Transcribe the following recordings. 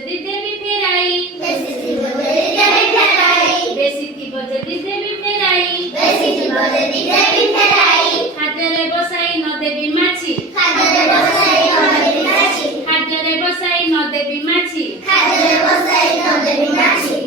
ଯଦି ଦେବି ଫେରାଇ ବେଶୀ ଥିବ ଯଦି ଦେବି ଫେରାଇ ବେଶୀ ଥିବ ଯଦି ଦେବି ଫେରାଇ ବେଶୀ ଥିବ ଯଦି ଦେବି ଫେରାଇ ଖାଦ୍ୟରେ ବସାଇ ନ ଦେବି ମାଛି ଖାଦ୍ୟରେ ବସାଇ ନ ଦେବି ମାଛି ଖାଦ୍ୟରେ ବସାଇ ନ ଦେବି ମାଛି ଖାଦ୍ୟରେ ବସାଇ ନ ଦେବି ମାଛି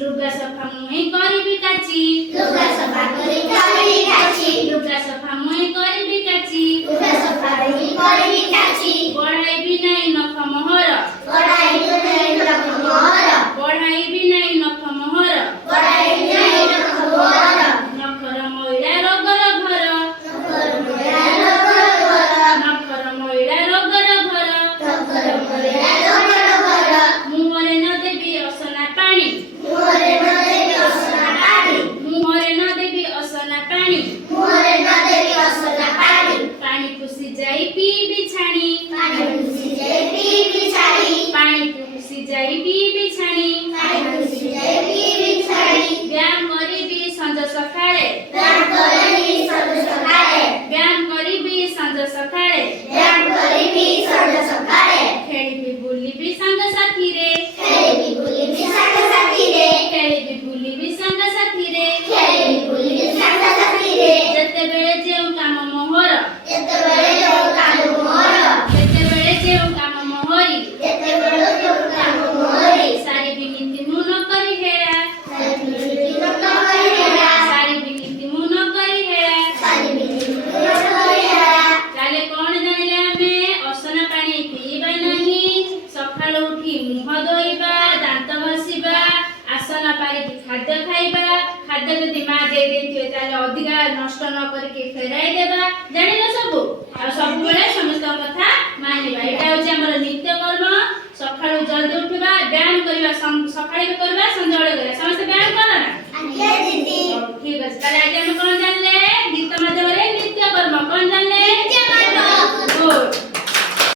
ଲୁଗା ସଫା ମୁଇଁ କରିବି କାଚି ଲୁଗା ସଫା କରି କରିବି କାଚି ଲୁଗା ସଫା ମୁଇଁ କରିବି କାଚି ଲୁଗା ସଫା କରି କରିବି କାଚି ବଢ଼ାଇବି ନାହିଁ ନଖ ମୋହର ବଢ଼ାଇବି ନାହିଁ ନଖ ମୋହର ବଢ଼ାଇବି ନାହିଁ ନଖ ମୋହର ବଢ଼ାଇବି ନାହିଁ ନଖ ମୋହର ନଖର ମଇଳା ରୋଗର ଘର ନଖର ମଇଳା ରୋଗର ଘର ନଖର ମଇଳା ରୋଗର ଘର ନଖର ମଇଳା ରୋଗର ଘର ମୁହଁରେ ନ ଦେବି ଅସନା ପାଣି ମୁହଁରେ ନ ଦେବି ଅସନା ପାଣି ମୁହଁରେ ନ ଦେବି ଅସନା ପାଣି ମୁହଁରେ ନ ଦେବି ଅସନା ପାଣି ପାଣିକୁ ସିଝାଇ ପିଇବି ଛାଣି ପାଣିକୁ ସିଝାଇ ପିଇବି ଛାଣି ପାଣିକୁ ସିଝାଇ ପିଇବି ଛାଣି ପାଣିକୁ ସିଝାଇ ପିଇବି ଛାଣି ବ୍ୟାୟାମ କରିବି ସଞ୍ଜ ସକାଳେ ବ୍ୟାୟାମ କରିବି ସଞ୍ଜ ସକାଳେ ବ୍ୟାୟାମ କରିବି ସଞ୍ଜ ସକାଳେ ବ୍ୟାୟାମ କରିବି ସଞ୍ଜ ସକାଳେ ଖେଳିବି ବୁଲିବି ସାଙ୍ଗସାଥିରେ ଖେଳିବି ବୁଲିବି ସାଙ୍ଗସାଥିରେ ଖେଳିବି ବୁଲିବି ସାଙ୍ଗସାଥିରେ ଖେଳିବି ବୁଲିବି ସାଙ୍ଗସାଥିରେ ଯେତେବେଳେ ଯେଉଁ କାମ ମୋହର ଯେତେବେଳେ ଯୋଉ କାମ ମୋର ଯେତେବେଳେ ଯେଉଁ କାମ ମୋହରି ଯେତେବେଳେ ଯୋଉ କାମ ମୋରି ସାରିବି ନୀତି ମୁଁ ନ କରି ହେଳା ସାରିବି ନ କରି ହେଳା ସାରିବି ନୀତି ମୁଁ ନ କରି ହେଳା ସାରିବି ନ କରି ହେଳା ତାହେଲେ କଣ ଜାଣିଲେ ଆମେ ଅସନା ପାଣି ପିଇବା ନାହିଁ ସକାଳୁ ଉଠି ମୁହଁ ଧୋଇବା ଦାନ୍ତ ଘଷିବା ଆସନ ପାରିକି ଖାଦ୍ୟ ଖାଇବା ଖାଦ୍ୟ ଯଦି ମା ଦେଇ ଦେଇଥିବେ ତାହେଲେ ଅଧିକା ନଷ୍ଟ ନ କରିକି ଫେରାଇ ଦେବା ଜାଣିଲ ସବୁ ଆଉ ସବୁବେଳେ ସମସ୍ତଙ୍କ କଥା ମାନିବା ଏଇଟା ହଉଛି ଆମର ନିତ୍ୟ କର୍ମ ସକାଳୁ ଜଲ୍ଦି ଉଠିବା ବ୍ୟାୟାମ କରିବା ସକାଳେ ବି କରିବା ସନ୍ଧ୍ୟାବେଳେ କରିବା ସମସ୍ତେ ବ୍ୟାୟାମ କର ନା ଆଜ୍ଞା ଦିଦି ଠିକ ଅଛି ତାହେଲେ ଆଜି ଆମେ କଣ ଜାଣିଲେ